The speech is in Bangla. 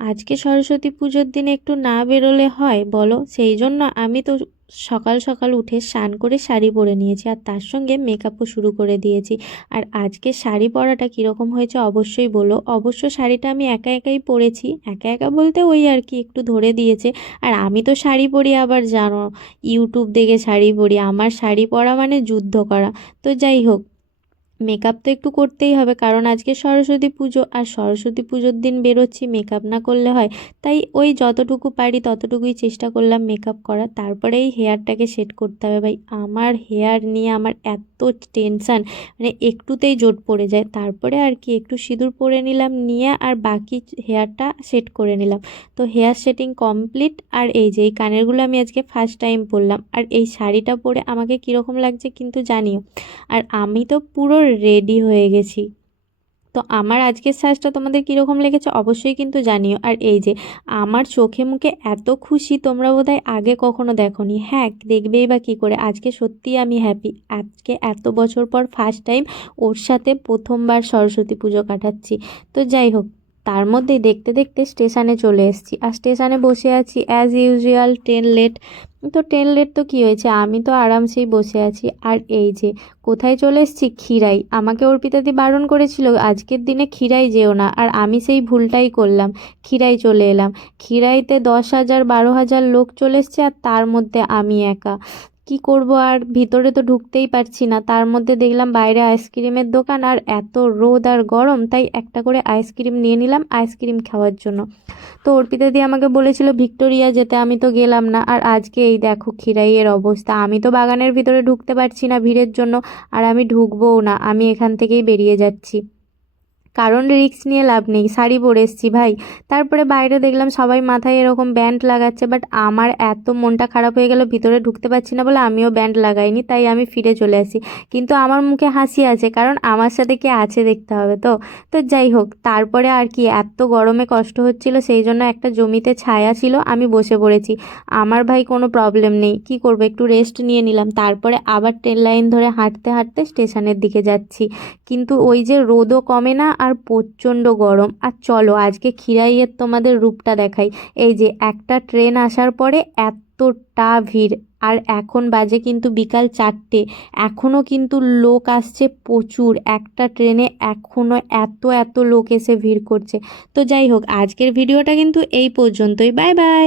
আজকে সরস্বতী পুজোর দিনে একটু না বেরোলে হয় বলো? সেই জন্য আমি তো সকাল সকাল উঠে স্নান করে শাড়ি পরে নিয়েছি, আর তার সঙ্গে মেকআপও শুরু করে দিয়েছি। আর আজকে শাড়ি পরাটা কীরকম হয়েছে অবশ্যই বলো। অবশ্য শাড়িটা আমি একা একাই পরেছি, একা একা বলতে ওই আর কি একটু ধরে দিয়েছে। আর আমি তো শাড়ি পরি আবার জানো, ইউটিউব দেখে শাড়ি পরি, আমার শাড়ি পরা মানে যুদ্ধ করা। তো যাই হোক, মেকআপ তো একটু করতেই হবে, কারণ আজকে সরস্বতী পুজো, আর সরস্বতী পুজোর দিন বেরোচ্ছি, মেকআপ না করলে হয়? তাই ওই যতটুকু পারি ততটুকুই চেষ্টা করলাম মেকআপ করার। তারপরে এই হেয়ারটাকে সেট করতে হবে। ভাই, আমার হেয়ার নিয়ে আমার এত টেনশান, মানে একটুতেই জোট পড়ে যায়। তারপরে আর কি একটু সিঁদুর পরে নিলাম, নিয়ে আর বাকি হেয়ারটা সেট করে নিলাম। তো হেয়ার সেটিং কমপ্লিট। আর এই যে এই কানেরগুলো আমি আজকে ফার্স্ট টাইম পরলাম, আর এই শাড়িটা পরে আমাকে কীরকম লাগছে কিন্তু জানিও। আর আমি তো পুরো রেডি হয়ে গেছি। তো আমার আজকের সাজটা তোমাদের কীরকম লেগেছে অবশ্যই কিন্তু জানিও। আর এই যে আমার চোখে মুখে এত খুশি তোমরা বোধহয় আগে কখনো দেখোনি। হ্যাঁ, দেখবেই বা কী করে, আজকে সত্যিই আমি হ্যাপি। আজকে এত বছর পর ফার্স্ট টাইম ওর সাথে প্রথমবার সরস্বতী পুজো কাটাচ্ছি। তো যাই হোক, তার মধ্যেই দেখতে দেখতে স্টেশনে চলে এসেছি, আর স্টেশনে বসে আছি অ্যাজ ইউজুয়াল। ট্রেন লেট, তো ট্রেন লেট তো কী হয়েছে, আমি তো আরামসেই বসে আছি। আর এই যে কোথায় চলে এসেছি, ক্ষীরাই। আমাকে অর্পিতাদি বারণ করেছিল আজকের দিনে ক্ষীরাই যেও না, আর আমি সেই ভুলটাই করলাম, ক্ষীরাই চলে এলাম। ক্ষীরাইতে 10,000 12,000 লোক চলে এসছে, আর তার মধ্যে আমি একা। কি করব, আর ভিতরে তো ঢুকতেই পারছি না। তার মধ্যে দেখলাম বাইরে আইসক্রিমের দোকান, আর এত রোদ আর গরম, তাই একটা করে আইসক্রিম নিয়ে নিলাম আইসক্রিম খাওয়ার জন্য। তো অর্পিতাদি আমাকে বলেছিল ভিক্টোরিয়া যেতে, আমি তো গেলাম না। আর আজকে এই দেখো ক্ষীরাইয়ের অবস্থা, আমি তো বাগানের ভিতরে ঢুকতে পারছি না ভিড়ের জন্য, আর আমি ঢুকবোও না, আমি এখান থেকেই বেরিয়ে যাচ্ছি, কারণ রিস্ক নিয়ে লাভ নেই, শাড়ি পরে এসেছি ভাই। তারপরে বাইরে দেখলাম সবাই মাথায় এরকম ব্যান্ড লাগাচ্ছে, বাট আমার এত মনটা খারাপ হয়ে গেল, ভিতরে ঢুকতে পারছি না বলে আমিও ব্যান্ড লাগাইনি, তাই আমি ফিরে চলে আসি। কিন্তু আমার মুখে হাসি আছে, কারণ আমার সাথে কে আছে দেখতে হবে তো। তো যাই হোক, তারপরে আর কি এত গরমে কষ্ট হচ্ছিল, সেই জন্য একটা জমিতে ছায়া ছিল, আমি বসে পড়েছি। আমার ভাই কোনো প্রবলেম নেই, কি করবো, একটু রেস্ট নিয়ে নিলাম। তারপরে আবার ট্রেন লাইন ধরে হাঁটতে হাঁটতে স্টেশনের দিকে যাচ্ছি। কিন্তু ওই যে রোদও কমে না, আর প্রচণ্ড গরম। আর চলো আজকে ক্ষীরাইয়ের তোমাদের রূপটা দেখাই। এই যে একটা ট্রেন আসার পরে এতটা ভিড়, আর এখন বাজে কিন্তু বিকাল 4টে, এখনও কিন্তু লোক আসছে প্রচুর। একটা ট্রেনে এখনও এত এত লোক এসে ভিড় করছে। তো যাই হোক, আজকের ভিডিওটা কিন্তু এই পর্যন্তই। Bye bye.